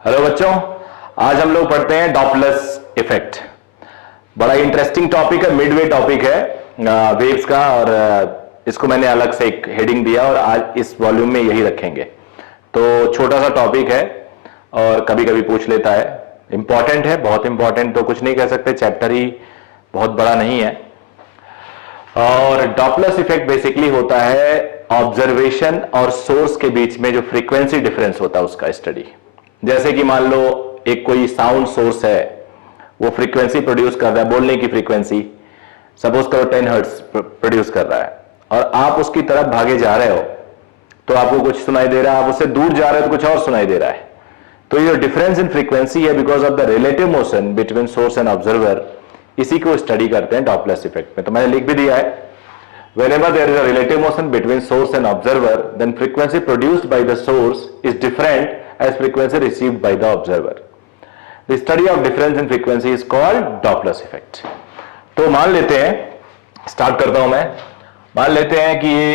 Hello बच्चों, आज हम लोग पढ़ते हैं डॉपलर्स इफेक्ट। बड़ा इंटरेस्टिंग टॉपिक है, मिडवे टॉपिक है वेव्स का, और इसको मैंने अलग से एक हेडिंग दिया और आज इस वॉल्यूम में यही रखेंगे। तो छोटा सा टॉपिक है और कभी कभी पूछ लेता है, इंपॉर्टेंट है, बहुत इंपॉर्टेंट तो कुछ नहीं कह सकते, चैप्टर ही बहुत बड़ा नहीं है। और डॉपलर्स इफेक्ट बेसिकली होता है ऑब्जर्वेशन और सोर्स के बीच में जो फ्रीक्वेंसी डिफरेंस होता है उसका स्टडी। जैसे कि मान लो एक कोई साउंड सोर्स है, वो फ्रीक्वेंसी प्रोड्यूस कर रहा है, बोलने की फ्रीक्वेंसी सपोज करो 10 हर्ट्ज प्रोड्यूस कर रहा है, और आप उसकी तरफ भागे जा रहे हो तो आपको कुछ सुनाई दे रहा है, आप उससे दूर जा रहे हो तो कुछ और सुनाई दे रहा है। तो ये डिफरेंस इन फ्रीक्वेंसी है because of the relative motion between source and observer, इसी को स्टडी करते हैं डॉपलर्स इफेक्ट में। तो मैंने लिख भी दिया है, whenever there is a relative motion between source and observer, then frequency produced by the source is different as frequency received by the observer. The study of difference in frequency is called Doppler's effect. तो मान लेते हैं, start करता हूं मैं, मान लेते हैं कि ये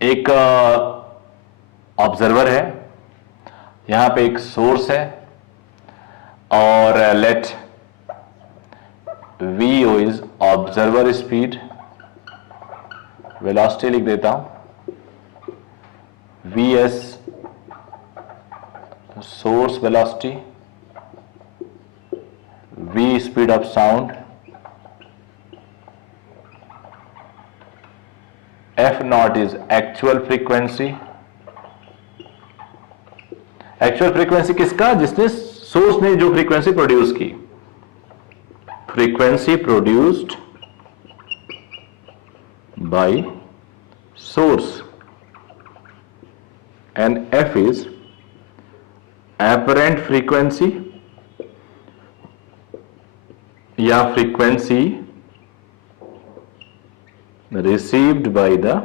एक ऑब्जर्वर है, यहां पे एक सोर्स है, और let VO is observer speed, velocity लिख देता हूं, VS source velocity, V speed of sound, F naught is actual frequency. Actual frequency किसका? जिसने सोर्स ने जो फ्रीक्वेंसी प्रोड्यूस की, frequency produced by source, and F is apparent frequency या frequency received by the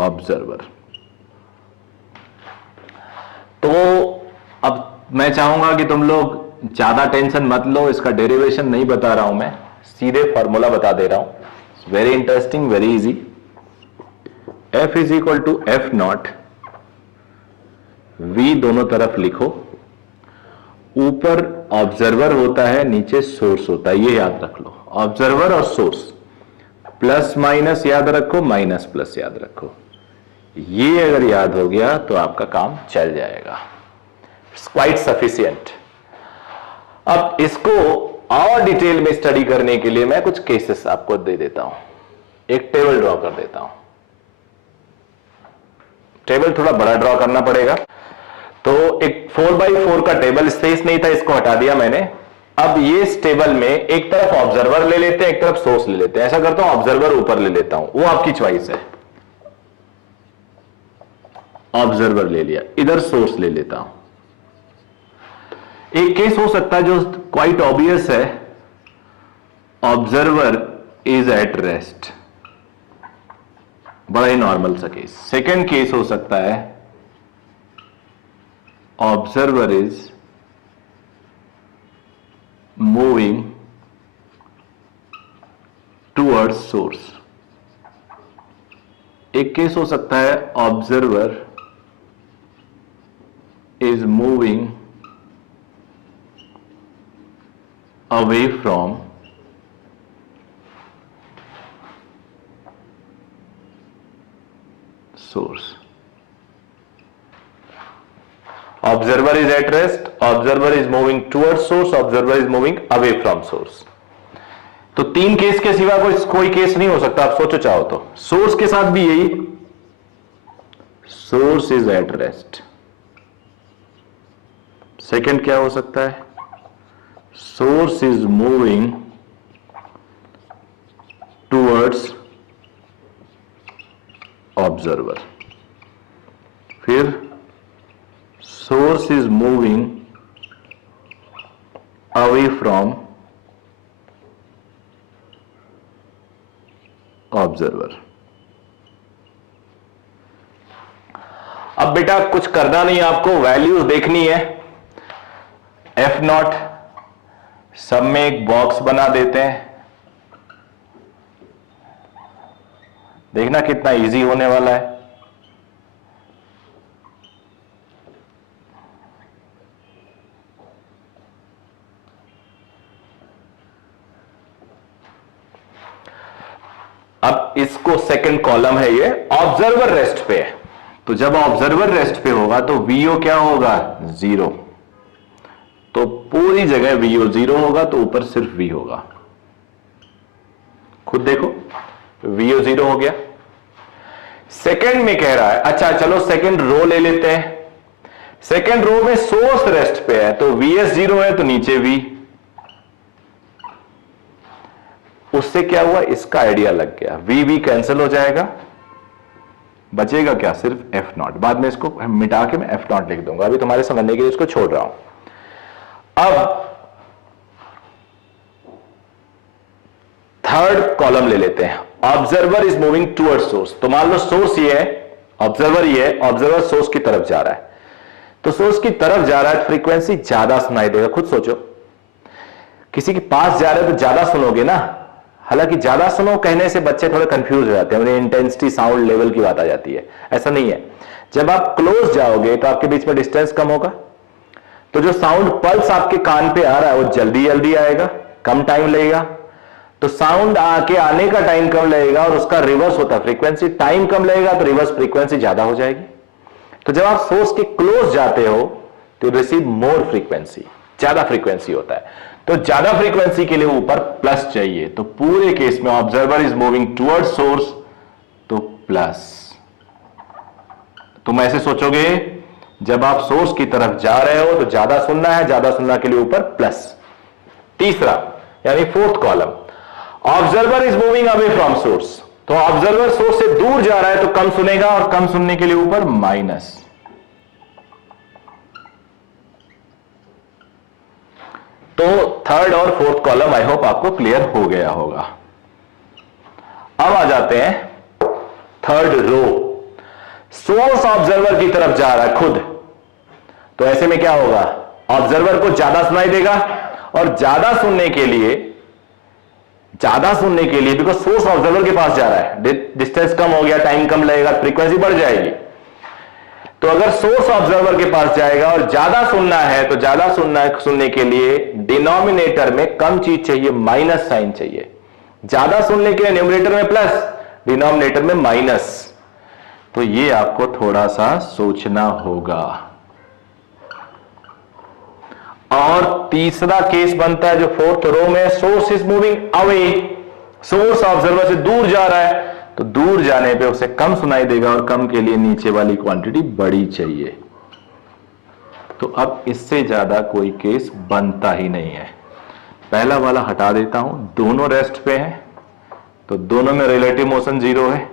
observer। तो अब मैं चाहूंगा कि तुम लोग ज्यादा टेंशन मत लो, इसका डेरिवेशन नहीं बता रहा हूं मैं, सीधे फॉर्मूला बता दे रहा हूं। Very interesting, very easy. F is equal to F naught, V दोनों तरफ लिखो, ऊपर ऑब्जर्वर होता है, नीचे सोर्स होता है, ये याद रख लो। ऑब्जर्वर और सोर्स, प्लस माइनस याद रखो, माइनस प्लस याद रखो। ये अगर याद हो गया तो आपका काम चल जाएगा, इट्स क्वाइट सफिशिएंट। अब इसको और डिटेल में स्टडी करने के लिए मैं कुछ केसेस आपको दे देता हूं, एक टेबल ड्रॉ कर देता हूं। टेबल थोड़ा बड़ा ड्रॉ करना पड़ेगा, तो एक 4x4 का टेबल, स्पेस नहीं था, इसको हटा दिया मैंने। अब ये इस टेबल में एक तरफ ऑब्जर्वर ले लेते हैं, एक तरफ सोर्स ले लेते हैं। ऐसा करता हूं, ऑब्जर्वर ऊपर ले लेता हूं, वो आपकी चॉइस है। ऑब्जर्वर ले लिया, इधर सोर्स ले लेता हूं। एक केस हो सकता है जो क्वाइट ऑब्वियस है, ऑब्जर्वर इज एट रेस्ट, बड़ा ही नॉर्मल सा केस। सेकेंड केस हो सकता है observer is moving towards source. एक केस हो सकता है observer is moving away from source. Observer is at rest, observer is moving towards source, observer is moving away from source. तो तीन केस के सिवा कोई केस नहीं हो सकता, आप सोचो चाहो तो। सोर्स के साथ भी यही, source is at rest. Second क्या हो सकता है? Source is moving towards observer. फिर source is moving away from observer. अब बेटा कुछ करना नहीं, आपको वैल्यूज देखनी है। एफ नॉट, सब में एक बॉक्स बना देते हैं, देखना कितना इजी होने वाला है। इसको सेकंड कॉलम है, ये ऑब्जर्वर रेस्ट पे है, तो जब ऑब्जर्वर रेस्ट पे होगा तो वीओ क्या होगा, 0। तो पूरी जगह वीओ 0 होगा, तो ऊपर सिर्फ वी होगा। खुद देखो, वीओ 0 हो गया। सेकंड में कह रहा है, अच्छा चलो सेकंड रो ले लेते हैं। सेकंड रो में सोर्स रेस्ट पे है, तो वीएस 0 है, तो नीचे वी। उससे क्या हुआ, इसका आइडिया लग गया, वी वी कैंसिल हो जाएगा, बचेगा क्या, सिर्फ एफ नॉट। बाद में इसको मिटा के मैं एफ नॉट लिख दूंगा, अभी तुम्हारे समझने के लिए इसको छोड़ रहा हूं। अब थर्ड कॉलम ले लेते हैं, observer is moving toward source. तो मान लो सोर्स ये है, ऑब्जर्वर ये है, ऑब्जर्वर सोर्स की तरफ जा रहा है, तो सोर्स की तरफ जा रहा है, फ्रीक्वेंसी ज्यादा सुनाई देगा। खुद सोचो, किसी के पास जा रहे हो तो ज्यादा सुनोगे ना। हालांकि ज्यादा सुनो कहने से बच्चे थोड़े कंफ्यूज हो जाते हैं, उन्हें इंटेंसिटी साउंड लेवल की बात आ जाती है, ऐसा नहीं है। जब आप क्लोज जाओगे तो आपके बीच में डिस्टेंस कम होगा, तो जो साउंड पल्स आपके कान पे आ रहा है वो जल्दी जल्दी आएगा, कम टाइम लगेगा। तो साउंड आके आने का टाइम कम लगेगा और उसका रिवर्स होता है, फ्रीक्वेंसी टाइम कम लगेगा तो रिवर्स फ्रीक्वेंसी ज्यादा हो जाएगी। तो जब आप सोर्स के क्लोज जाते हो तो रिसीव मोर फ्रीक्वेंसी, ज्यादा फ्रीक्वेंसी होता है। तो ज्यादा फ्रीक्वेंसी के लिए ऊपर प्लस चाहिए, तो पूरे केस में observer is moving toward source, तो प्लस। तुम ऐसे सोचोगे, जब आप सोर्स की तरफ जा रहे हो तो ज्यादा सुनना है, ज्यादा सुनना के लिए ऊपर प्लस। तीसरा यानी fourth column, observer is moving away from source, तो ऑब्जर्वर सोर्स से दूर जा रहा है तो कम सुनेगा, और कम सुनने के लिए ऊपर माइनस। तो थर्ड और फोर्थ कॉलम आई होप आपको क्लियर हो गया होगा। अब आ जाते हैं थर्ड रो, सोर्स ऑब्जर्वर की तरफ जा रहा है खुद, तो ऐसे में क्या होगा, ऑब्जर्वर को ज्यादा सुनाई देगा, और ज्यादा सुनने के लिए बिकॉज सोर्स ऑब्जर्वर के पास जा रहा है, डिस्टेंस कम हो गया, टाइम कम लगेगा, फ्रीक्वेंसी बढ़ जाएगी। तो अगर सोर्स ऑब्जर्वर के पास जाएगा और ज्यादा सुनना है, तो ज्यादा सुनने के लिए डिनोमिनेटर में कम चीज चाहिए, माइनस साइन चाहिए। ज्यादा सुनने के लिए न्यूमरेटर में प्लस, डिनोमिनेटर में माइनस। तो ये आपको थोड़ा सा सोचना होगा। और तीसरा केस बनता है जो फोर्थ रो में, source is moving away, source observer से दूर जा रहा है, तो दूर जाने पे उसे कम सुनाई देगा, और कम के लिए नीचे वाली क्वांटिटी बड़ी चाहिए। तो अब इससे ज्यादा कोई केस बनता ही नहीं है। पहला वाला हटा देता हूं, दोनों रेस्ट पे हैं, तो दोनों में रिलेटिव मोशन 0 है,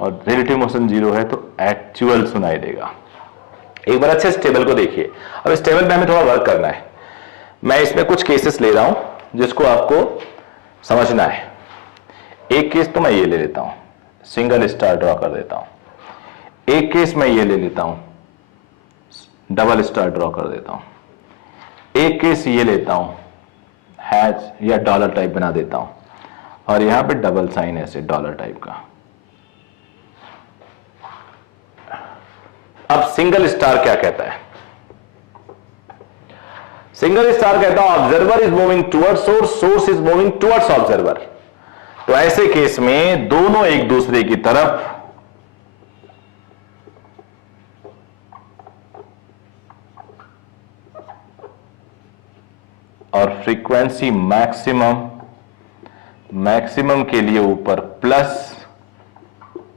और रिलेटिव मोशन 0 है तो एक्चुअल सुनाई देगा। एक बार अच्छे इस टेबल को देखिए। अब इस टेबल पे हमें थोड़ा वर्क करना है। मैं इसमें कुछ केसेस ले रहा हूं जिसको आपको समझना है। एक केस तो मैं ये ले लेता हूं, सिंगल स्टार ड्रॉ कर देता हूं। एक केस मैं ये ले लेता हूं, डबल स्टार ड्रॉ कर देता हूं। एक केस ये लेता हूं, हैच या डॉलर टाइप बना देता हूं, और यहां पे डबल साइन ऐसे डॉलर टाइप का। अब सिंगल स्टार क्या कहता है, सिंगल स्टार कहता है observer is moving towards source, source is moving towards observer. तो ऐसे केस में दोनों एक दूसरे की तरफ और फ्रीक्वेंसी मैक्सिमम के लिए ऊपर प्लस,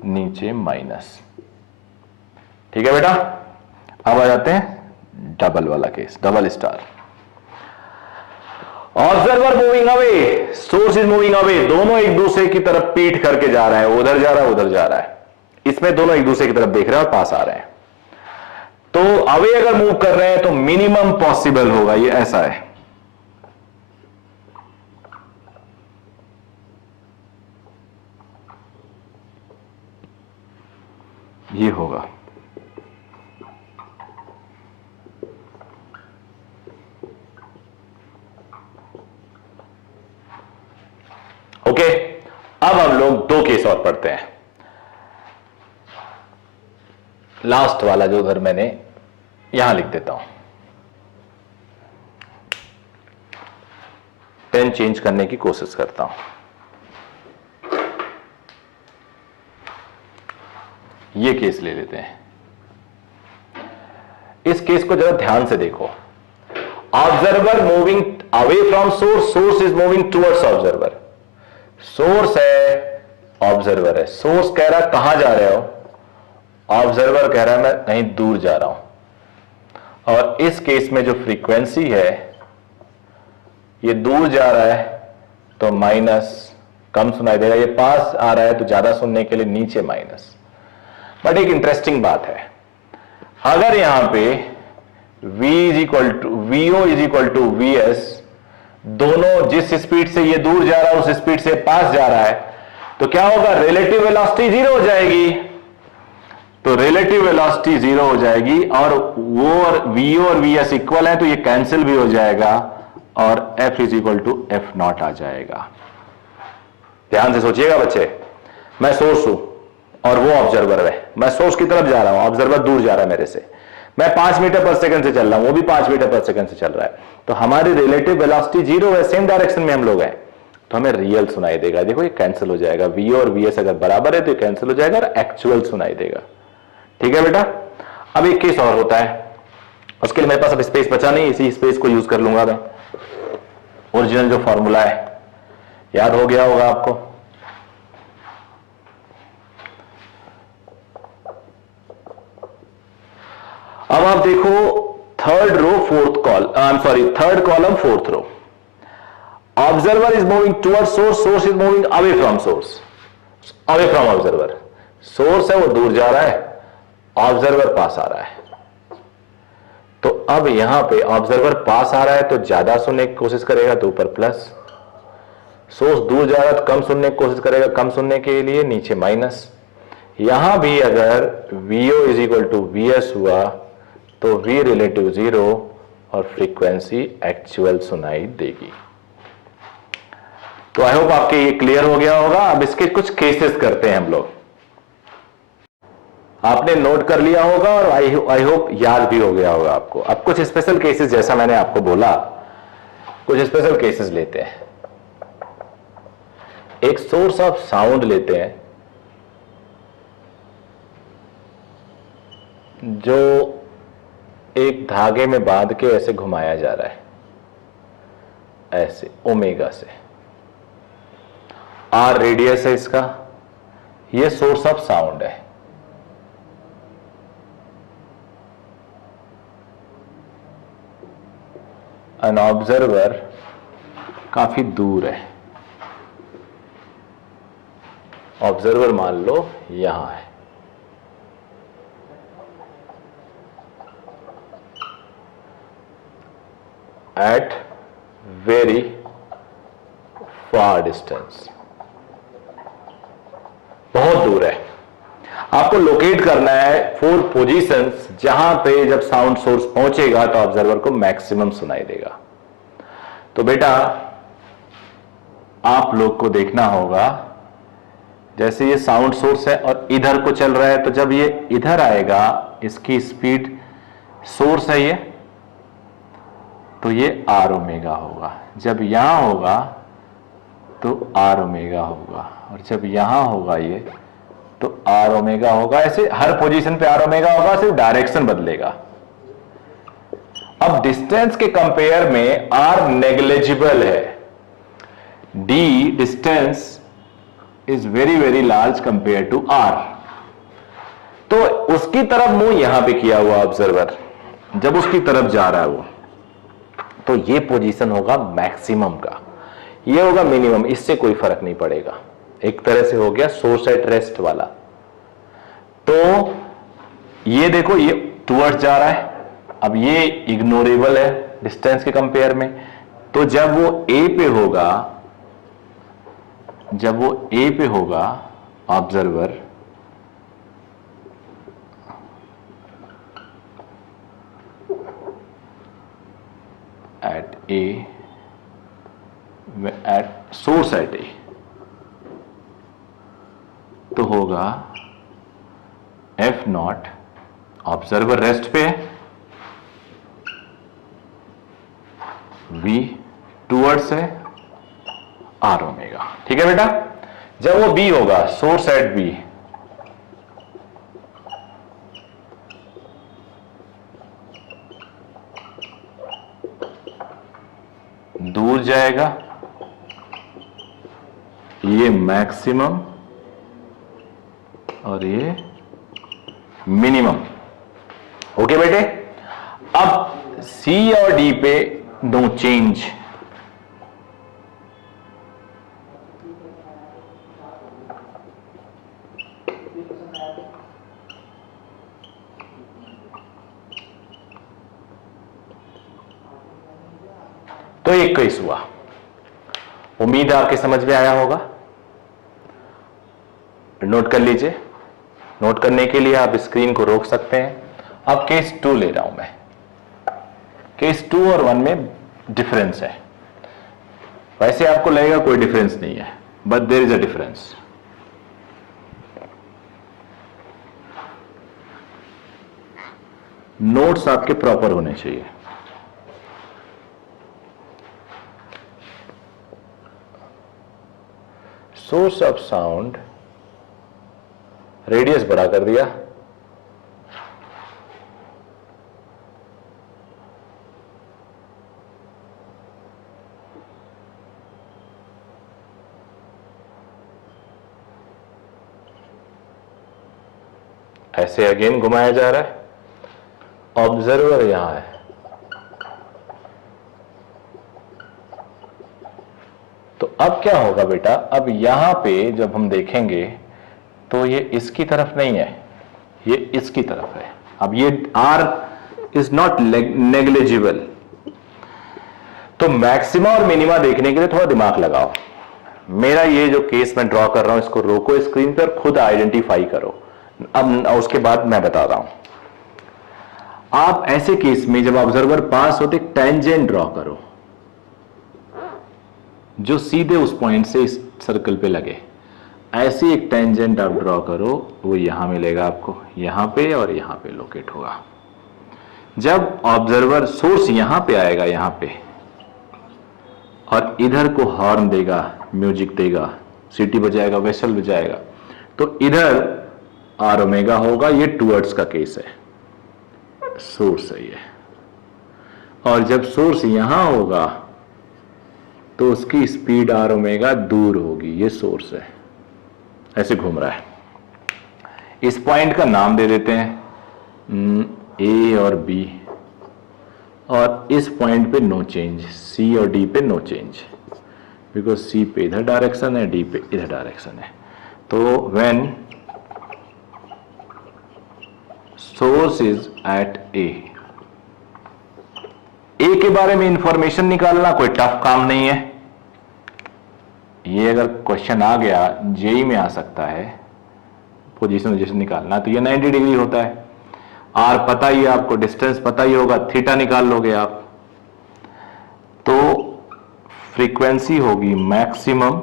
नीचे माइनस। ठीक है बेटा। अब आ जाते हैं डबल वाला case, double star. Observer moving away, source is moving away, दोनों एक दूसरे की तरफ पीठ करके जा रहा है, उधर जा रहा है उधर जा रहा है। इसमें दोनों एक दूसरे की तरफ देख रहे हैं और पास आ रहे हैं। तो अवे अगर मूव कर रहे हैं तो मिनिमम पॉसिबल होगा, ये ऐसा है। ये होगा। ओके, अब हम लोग दो केस और पढ़ते हैं। लास्ट वाला जो उधर मैंने यहां लिख देता हूं, पेन चेंज करने की कोशिश करता हूं। ये केस ले लेते हैं। इस केस को जरा ध्यान से देखो। Observer moving away from source, source is moving towards observer. Source है, ऑब्जर्वर है। सोर्स कह रहा कहां जा रहे हो, ऑब्जर्वर कह रहा है मैं कहीं दूर जा रहा हूं। और इस केस में जो फ्रीक्वेंसी है ये दूर जा रहा है तो माइनस, कम सुनाई देगा। ये पास आ रहा है तो ज्यादा सुनने के लिए नीचे माइनस। बट एक इंटरेस्टिंग बात है, अगर यहां पे V is equal to VO is equal to VS, दोनों जिस स्पीड से ये दूर जा रहा है उस स्पीड से पास जा रहा है, तो क्या होगा, रिलेटिव वेलोसिटी जीरो हो जाएगी। तो रिलेटिव वेलोसिटी जीरो हो जाएगी और वो और VO और VS इक्वल है तो ये कैंसिल भी हो जाएगा और F is equal to F0 आ जाएगा। ध्यान से सोचिएगा बच्चे, मैं सोर्स हूं और वो ऑब्जर्वर है। मैं सोर्स की तरफ जा रहा हूं, ऑब्जर्वर दूर जा रहा है मेरे से। मैं 5 मीटर पर सेकंड से चल रहा हूं, वो भी 5 मीटर पर सेकंड से चल रहा है। तो हमारी रिलेटिव वेलोसिटी जीरो है, सेम डायरेक्शन में हम लोग हैं, तो हमें रियल सुनाई देगा। देखो ये कैंसिल हो जाएगा, VO और VS अगर बराबर है तो ये कैंसिल हो जाएगा और एक्चुअल सुनाई देगा। ठीक है बेटा। अब एक केस और होता है, उसके लिए मेरे पास अब स्पेस बचा नहीं, इसी स्पेस को यूज कर लूंगा मैं। ओरिजिनल जो फॉर्मूला है याद हो गया होगा आपको। अब आप देखो third row fourth col, I am sorry, third column fourth row. Observer is moving toward source, source is moving away from source, away from observer. Source है वो दूर जा रहा है, ऑब्जर्वर पास आ रहा है। तो अब यहां पे ऑब्जर्वर पास आ रहा है तो ज्यादा सुनने की कोशिश करेगा तो ऊपर प्लस, सोर्स दूर जा रहा है तो कम सुनने की कोशिश करेगा, कम सुनने के लिए नीचे माइनस। यहां भी अगर VO is equal to VS हुआ तो V रिलेटिव जीरो और फ्रीक्वेंसी एक्चुअल सुनाई देगी। तो आई होप आपके ये क्लियर हो गया होगा। अब इसके कुछ केसेस करते हैं हम लोग। आपने नोट कर लिया होगा और आई होप याद भी हो गया होगा आपको। अब कुछ स्पेशल केसेस, जैसा मैंने आपको बोला, कुछ स्पेशल केसेस लेते हैं। एक सोर्स ऑफ साउंड लेते हैं जो एक धागे में बांध के ऐसे घुमाया जा रहा है, ऐसे ओमेगा से। R रेडियस है इसका, ये सोर्स ऑफ साउंड है। एन ऑब्जर्वर काफी दूर है, ऑब्जर्वर मान लो यहां है। एट वेरी फार डिस्टेंस, बहुत दूर है। आपको लोकेट करना है 4 पोजीशंस जहां पे जब साउंड सोर्स पहुंचेगा तो ऑब्जर्वर को मैक्सिमम सुनाई देगा। तो बेटा आप लोग को देखना होगा, जैसे ये साउंड सोर्स है और इधर को चल रहा है, तो जब ये इधर आएगा, इसकी स्पीड, सोर्स है ये, तो ये R ओमेगा होगा। जब यहां होगा तो R ओमेगा होगा, और जब यहां होगा ये तो R ओमेगा होगा। ऐसे हर पोजीशन पे R ओमेगा होगा, सिर्फ डायरेक्शन बदलेगा। अब डिस्टेंस के कंपेयर में R नेग्लिजिबल है। D distance is very very large compare to R। तो उसकी तरफ मुंह यहां पे किया हुआ ऑब्जर्वर, जब उसकी तरफ जा रहा है वो, तो ये पोजीशन होगा मैक्सिमम का, ये होगा मिनिमम। इससे कोई फर्क नहीं पड़ेगा। एक तरह से हो गया सोर्स एट रेस्ट वाला। तो ये देखो ये टुवर्ड्स जा रहा है, अब ये इग्नोरेबल है डिस्टेंस के कंपेयर में। तो जब वो ए पे होगा, जब वो ए पे होगा observer, at A, at source at A, तो होगा F0, ऑब्जर्वर रेस्ट पे है, V टूवर्ड्स है, R ओमेगा। ठीक है बेटा। जब वो B होगा, सोर्स एट B, दूर जाएगा, ये मैक्सिमम और ये मिनिमम। ओके बेटे, अब सी और डी पे नो चेंज, तो एक केस हुआ। उम्मीद है आपके समझ में आया होगा। नोट कर लीजिए। नोट करने के लिए आप स्क्रीन को रोक सकते हैं। अब केस 2 ले रहा हूं मैं। केस 2 और 1 में डिफरेंस है। वैसे आपको लगेगा कोई डिफरेंस नहीं है, but there is a difference. Notes आपके प्रॉपर होने चाहिए। सोर्स ऑफ साउंड, रेडियस बड़ा कर दिया, ऐसे अगेन घुमाया जा रहा है। ऑब्जर्वर यहां है, तो अब क्या होगा बेटा, अब यहां पे जब हम देखेंगे तो ये इसकी तरफ नहीं है, ये इसकी तरफ है। अब ये R इज नॉट नेग्लिजिबल। तो मैक्सिमा और मिनिमा देखने के लिए थोड़ा दिमाग लगाओ। मेरा ये जो केस मैं ड्रॉ कर रहा हूं, इसको रोको स्क्रीन पे और खुद आइडेंटिफाई करो। अब उसके बाद मैं बता रहा हूं। आप ऐसे केस में जब ऑब्जर्वर पास होते टेंजेंट ड्रॉ करो जो सीधे उस पॉइंट से इस सर्कल पे लगे। ऐसी एक टेंजेंट आप ड्रॉ करो, वो यहां मिलेगा आपको, यहां पे और यहां पे लोकेट होगा। जब ऑब्जर्वर सोर्स यहां पे आएगा, यहां पे, और इधर को हॉर्न देगा, म्यूजिक देगा, सीटी बजाएगा, वेसल बजाएगा, तो इधर आर ओमेगा होगा। ये टूवर्ड्स का केस है, सोर्स है ये। और जब सोर्स यहां होगा तो उसकी स्पीड आर ओमेगा दूर होगी, ये सोर्स है, ऐसे घूम रहा है। इस पॉइंट का नाम दे देते हैं ए और बी, और इस पॉइंट पे नो चेंज, सी और डी पे नो चेंज, बिकॉज सी पे इधर डायरेक्शन है, डी पे इधर डायरेक्शन है। तो व्हेन सोर्स इज एट ए के बारे में इंफॉर्मेशन निकालना कोई टफ काम नहीं है। ये अगर क्वेश्चन आ गया, जेई में आ सकता है, पोजीशन निकालना, तो ये 90 डिग्री होता है। आर पता ही है आपको, डिस्टेंस पता ही होगा, थीटा निकाल लोगे आप। तो फ्रीक्वेंसी होगी मैक्सिमम,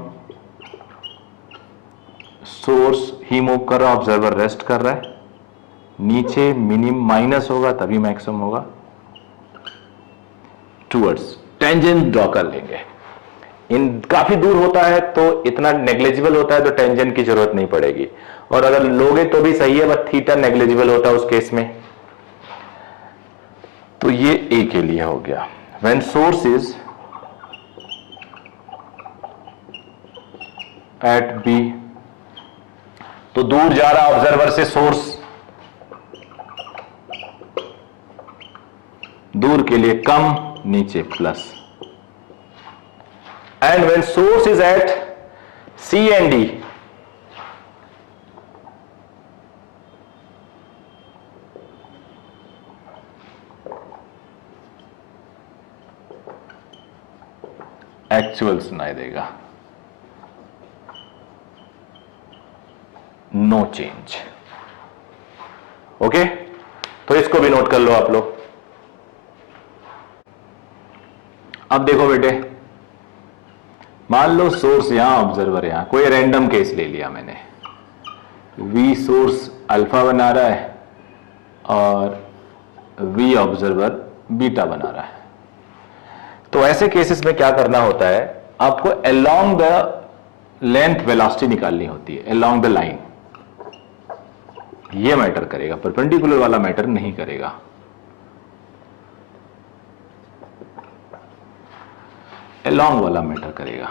सोर्स ही मूव कर रहा है, ऑब्जर्वर रेस्ट कर रहा है, नीचे मिनिमम माइनस होगा तभी मैक्सिमम होगा, टूवर्ड्स। टेंजेंट ड्रॉ कर लेंगे। इन काफी दूर होता है तो इतना नेग्लिजिबल होता है तो टेंजेंट की जरूरत नहीं पड़ेगी, और अगर लोगे तो भी सही है, बट थीटा नेग्लिजिबल होता है उस केस में। तो ये ए के लिए हो गया। When source is at B, तो दूर जा रहा ऑब्जर्वर से सोर्स, दूर के लिए कम, नीचे plus. And when source is at C and D, actual सुनाई देगा, नो चेंज। ओके, तो इसको भी नोट कर लो आप लोग। अब देखो बेटे, मान लो सोर्स यहां, ऑब्जर्वर यहां, कोई रैंडम केस ले लिया मैंने, वी सोर्स अल्फा बना रहा है और वी ऑब्जर्वर बीटा बना रहा है। तो ऐसे केसेस में क्या करना होता है, आपको अलोंग द लेंथ वेलोसिटी निकालनी होती है, अलोंग द लाइन। ये मैटर करेगा, परपेंडिकुलर वाला मैटर नहीं करेगा। लॉन्ग वाला मैटर करेगा,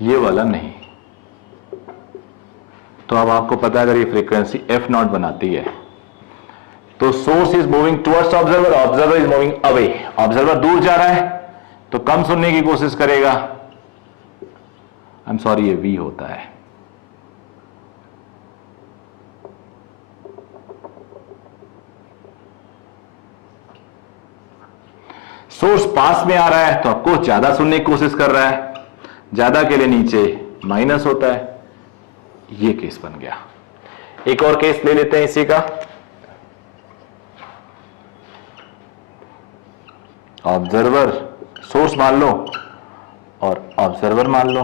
ये वाला नहीं। तो अब आपको पता है अगर ये फ्रीक्वेंसी एफ नॉट बनाती है तो source is moving towards observer, observer is moving away. Observer दूर जा रहा है तो कम सुनने की कोशिश करेगा। आई एम सॉरी, ये वी होता है। सोर्स पास में आ रहा है तो आपको ज्यादा सुनने की कोशिश कर रहा है, ज्यादा के लिए नीचे माइनस होता है। ये केस बन गया। एक और केस ले लेते हैं इसी का। ऑब्जर्वर सोर्स मान लो और ऑब्जर्वर मान लो।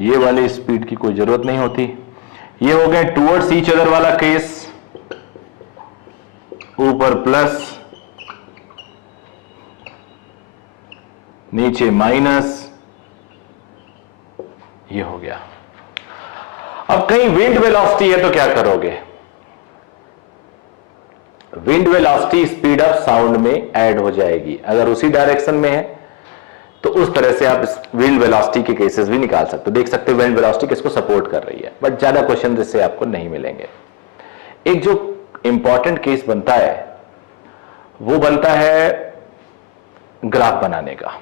ये वाली स्पीड की कोई जरूरत नहीं होती। ये हो गए टुवर्ड्स ईच अदर वाला केस, ऊपर प्लस नीचे माइनस, ये हो गया। अब कहीं विंड वेलोसिटी है तो क्या करोगे? Wind velocity speed of sound में ऐड हो जाएगी। अगर उसी डायरेक्शन में है तो उस तरह से आप विंड वेलोसिटी के केसेस भी निकाल सकते हो। देख सकते हो विंड वेलोसिटी किसको सपोर्ट कर रही है, बट ज्यादा क्वेश्चन इससे आपको नहीं मिलेंगे। एक जो इंपॉर्टेंट केस बनता है वो बनता है ग्राफ बनाने का,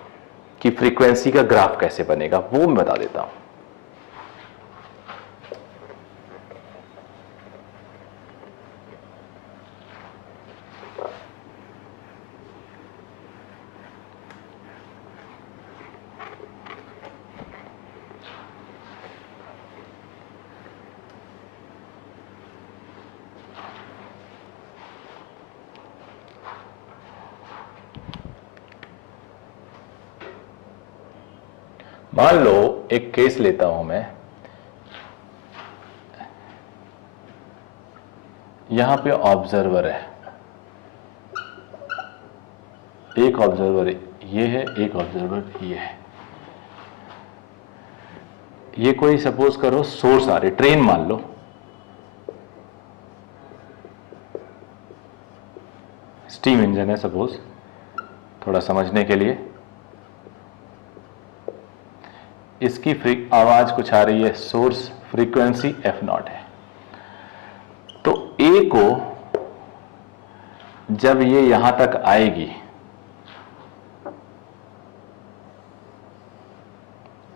कि फ्रीक्वेंसी का ग्राफ कैसे बनेगा वो मैं बता देता हूं। मान लो एक केस लेता हूं मैं, यहां पे ऑब्जर्वर है, एक ऑब्जर्वर ये है, एक ऑब्जर्वर ये है। ये कोई सपोज करो सोर्स आ रहे, ट्रेन मान लो, स्टीम इंजन है सपोज, थोड़ा समझने के लिए। इसकी आवाज कुछ आ रही है, सोर्स फ्रीक्वेंसी एफ नॉट है। तो ए को जब ये यहां तक आएगी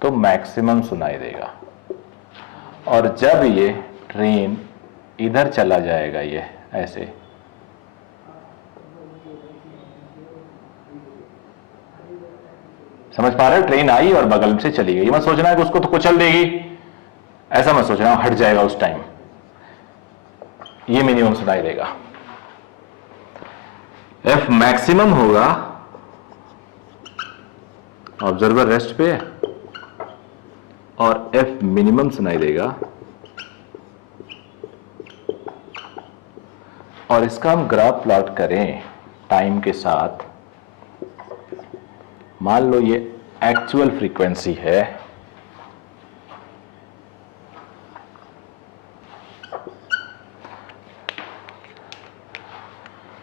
तो मैक्सिमम सुनाई देगा, और जब ये ट्रेन इधर चला जाएगा, ये ऐसे, समझ पा रहे हो? ट्रेन आई और बगल से चली गई, मत सोचना है कि उसको तो कुचल देगी, ऐसा मत सोचना, हट जाएगा उस टाइम, ये मिनिमम सुनाई देगा। एफ मैक्सिमम होगा, ऑब्जर्वर रेस्ट पे है, और एफ मिनिमम सुनाई देगा। और इसका हम ग्राफ प्लॉट करें टाइम के साथ। मान लो ये एक्चुअल फ्रीक्वेंसी है,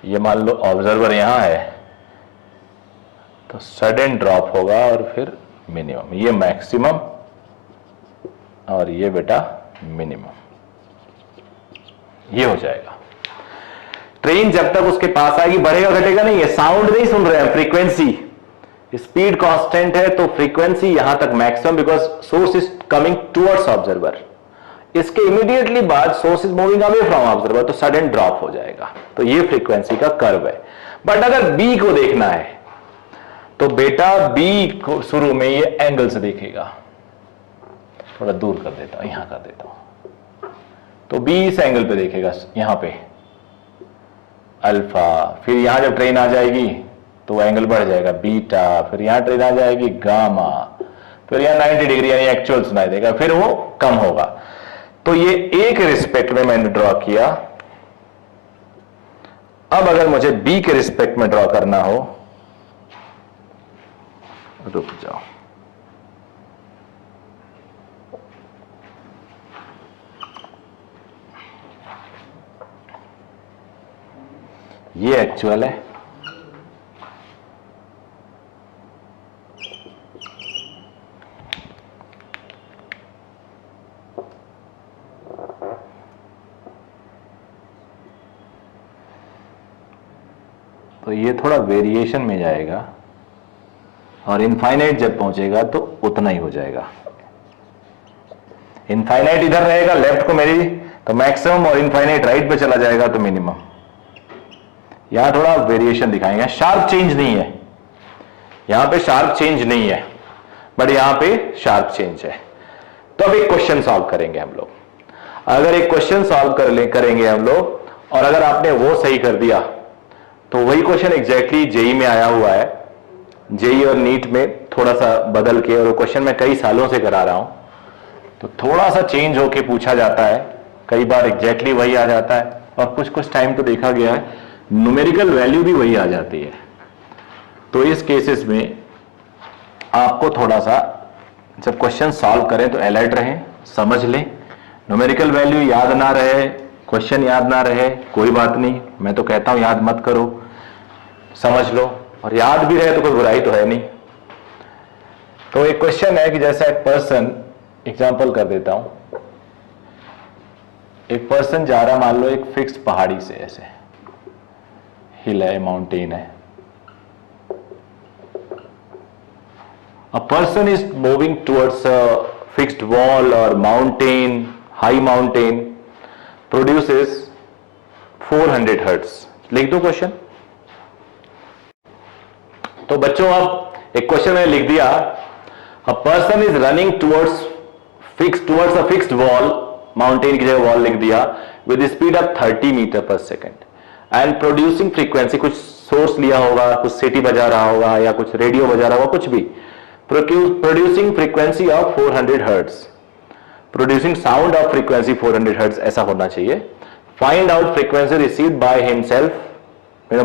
ये मान लो ऑब्जर्वर यहां है, तो सडन ड्रॉप होगा और फिर मिनिमम, ये मैक्सिमम और ये बेटा मिनिमम, ये हो जाएगा। ट्रेन जब तक उसके पास आएगी बढ़ेगा घटेगा नहीं, है साउंड नहीं सुन रहे हैं, फ्रीक्वेंसी, स्पीड कांस्टेंट है तो फ्रीक्वेंसी यहां तक maximum, because source is coming towards observer. इसके इमीडिएटली बाद source is moving away from observer, तो सडन ड्रॉप हो जाएगा। तो ये फ्रीक्वेंसी का कर्व है। बट अगर बी को देखना है तो बेटा बी को शुरू में ये एंगल से देखेगा, थोड़ा दूर कर देता हूं, यहां कर देता हूं, तो बी इस एंगल पे देखेगा, यहां पे अल्फा, फिर यहां जब ट्रेन आ जाएगी तो एंगल बढ़ जाएगा बीटा, फिर यहां ट्रेन आ जाएगी गामा, फिर यहां 90 डिग्री यानी एक्चुअल सुनाई देगा, फिर वो कम होगा। तो ये एक रिस्पेक्ट में मैंने ड्रॉ किया। अब अगर मुझे बी के रिस्पेक्ट में ड्रॉ करना हो, रुक जाओ, ये एक्चुअल है, तो ये थोड़ा वेरिएशन में जाएगा और इनफाइनाइट जब पहुंचेगा तो उतना ही हो जाएगा। इनफाइनाइट इधर रहेगा लेफ्ट को मेरी, तो मैक्सिमम, और इनफाइनाइट राइट पे चला जाएगा तो मिनिमम। यहां थोड़ा वेरिएशन दिखाएंगे, शार्प चेंज नहीं है, यहां पे शार्प चेंज नहीं है, बट यहां पे शार्प चेंज है। तो अब एक क्वेश्चन सॉल्व करेंगे हम लोग। अगर एक क्वेश्चन सॉल्व करेंगे हम लोग, और अगर आपने वो सही कर दिया तो वही क्वेश्चन एग्जैक्टली जेई में आया हुआ है, जेई और नीट में थोड़ा सा बदल के, और वो क्वेश्चन मैं कई सालों से करा रहा हूं, तो थोड़ा सा चेंज होके पूछा जाता है, कई बार एग्जैक्टली वही आ जाता है, और कुछ कुछ टाइम तो देखा गया है न्यूमेरिकल वैल्यू भी वही आ जाती है। तो इस केसेस में आपको थोड़ा सा जब क्वेश्चन सॉल्व करें तो अलर्ट रहें, समझ लें। न्यूमेरिकल वैल्यू याद ना रहे, क्वेश्चन याद ना रहे, कोई बात नहीं, मैं तो कहता हूं याद मत करो, समझ लो, और याद भी रहे तो कोई बुराई तो है नहीं। तो एक क्वेश्चन है कि जैसा एक पर्सन, एग्जांपल कर देता हूं, एक पर्सन जा रहा, मान लो एक फिक्स्ड पहाड़ी से, ऐसे हिल है, माउंटेन है, a person is moving towards a fixed wall or mountain, high mountain, produces 400 hertz। लिख दो क्वेश्चन। तो बच्चों अब एक क्वेश्चन मैंने लिख दिया, a person is running towards a fixed wall, mountain की जगह वॉल लिख दिया, with speed of 30 metre per second, and producing frequency, कुछ सोर्स लिया होगा, कुछ सिटी बजा रहा होगा या कुछ रेडियो बजा रहा होगा, कुछ भी, producing frequency of 400 hertz, producing sound of frequency 400 hertz, ऐसा होना चाहिए। Find out frequency received by himself,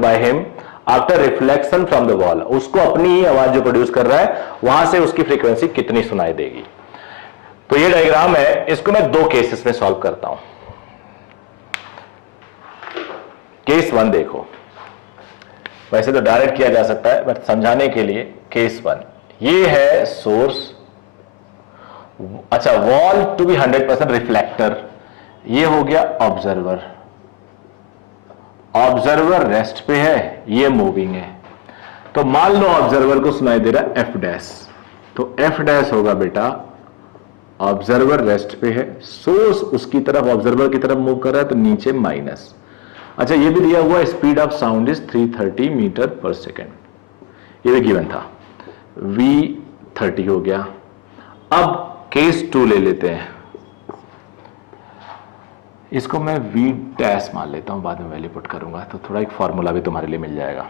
by him after reflection from the wall, उसको अपनी ही आवाज जो प्रोड्यूस कर रहा है वहां से उसकी फ्रीक्वेंसी कितनी सुनाई देगी। तो ये डायग्राम है, इसको मैं दो केसेस में सॉल्व करता हूं। केस 1 देखो, वैसे तो डायरेक्ट किया जा सकता है बट समझाने के लिए केस 1, ये है सोर्स, अच्छा, वॉल टू बी 100% रिफ्लेक्टर, ये हो गया ऑब्जर्वर, ऑब्जर्वर रेस्ट पे है, ये मूविंग है। तो मान लो ऑब्जर्वर को सुनाई दे रहा है एफ डैश, तो एफ डैश होगा बेटा, ऑब्जर्वर रेस्ट पे है, सोर्स उसकी तरफ, ऑब्जर्वर की तरफ मूव कर रहा है, तो नीचे माइनस। अच्छा, ये भी दिया हुआ speed of sound is 330 metre per second, ये भी गिवन था, V30 हो गया। अब केस 2 ले लेते हैं, इसको मैं V डैश मान लेता हूं, बाद में वैल्यू पुट करूंगा तो थोड़ा एक फॉर्मूला भी तुम्हारे लिए मिल जाएगा।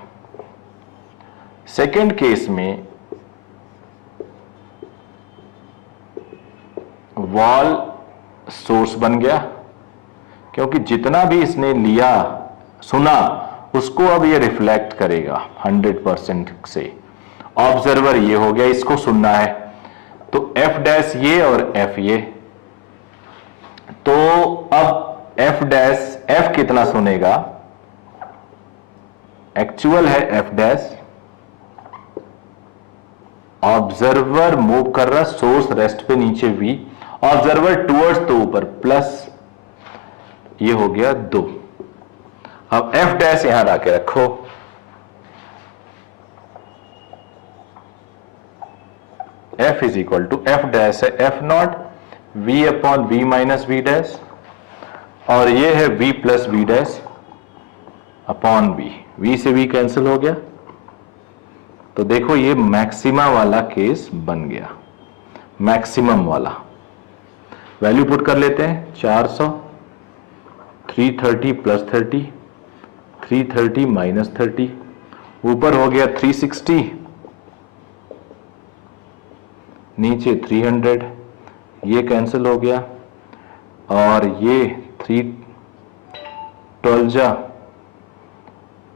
सेकेंड केस में वॉल सोर्स बन गया, क्योंकि जितना भी इसने लिया, सुना, उसको अब ये रिफ्लेक्ट करेगा 100% से। ऑब्जर्वर ये हो गया, इसको सुनना है, तो एफ डैश ये और एफ ये, तो अब एफ डैश, एफ कितना सुनेगा, एक्चुअल है एफ डैश, ऑब्जर्वर मूव कर रहा, सोर्स रेस्ट पे नीचे वी, ऑब्जर्वर टूवर्ड्स तो ऊपर प्लस, ये हो गया 2। अब एफ डैश यहां ला के रखो, F is equal to, F dash है F not V upon V minus V dash, और ये है V plus V dash upon V, V से वी कैंसिल हो गया। तो देखो ये मैक्सिमा वाला केस बन गया, मैक्सिमम वाला। वैल्यू पुट कर लेते हैं, 400, 330 प्लस 30, 330 माइनस 30, ऊपर हो गया 360, नीचे 300, ये कैंसिल हो गया, और ये 312 जा,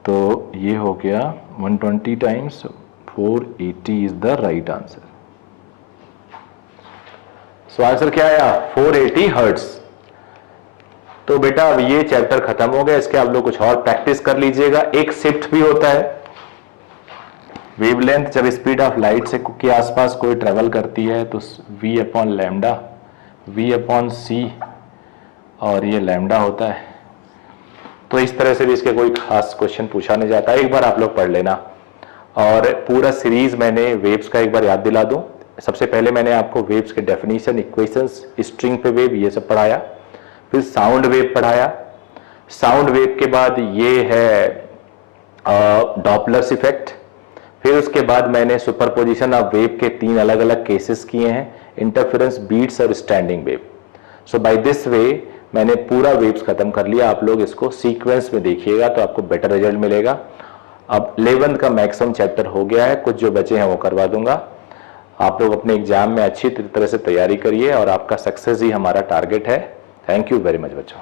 तो ये हो गया 120 times 480 is the right answer. So answer क्या आया, 480 हर्ट्स। तो बेटा अब ये चैप्टर खत्म हो गया, इसके आप लोग कुछ और प्रैक्टिस कर लीजिएगा। एक शिफ्ट भी होता है, वेवलेंथ जब स्पीड ऑफ लाइट से के आसपास कोई ट्रेवल करती है तो v upon lambda, v upon C, और ये लैम्डा होता है। तो इस तरह से भी इसके कोई खास क्वेश्चन पूछा नहीं जाता, एक बार आप लोग पढ़ लेना। और पूरा सीरीज मैंने वेव्स का एक बार याद दिला दूं। सबसे पहले मैंने आपको वेव्स के डेफिनेशन, इक्वेशंस, स्ट्रिंग पे वेव, ये सब पढ़ाया। फिर साउंड वेव पढ़ाया। साउंड वेव के बाद ये है डॉपलर्स इफेक्ट। फिर उसके बाद मैंने सुपरपोजिशन ऑफ वेव के 3 अलग अलग केसेस किए हैं, इंटरफेरेंस, बीट्स और standing wave. So by this way मैंने पूरा वेव्स खत्म कर लिया। आप लोग इसको सीक्वेंस में देखिएगा तो आपको बेटर रिजल्ट मिलेगा। अब 11th का मैक्सिमम चैप्टर हो गया है, कुछ जो बचे हैं वो करवा दूंगा। आप लोग अपने एग्जाम में अच्छी तरह से तैयारी करिए और आपका सक्सेस ही हमारा टारगेट है। थैंक यू वेरी मच बच्चों।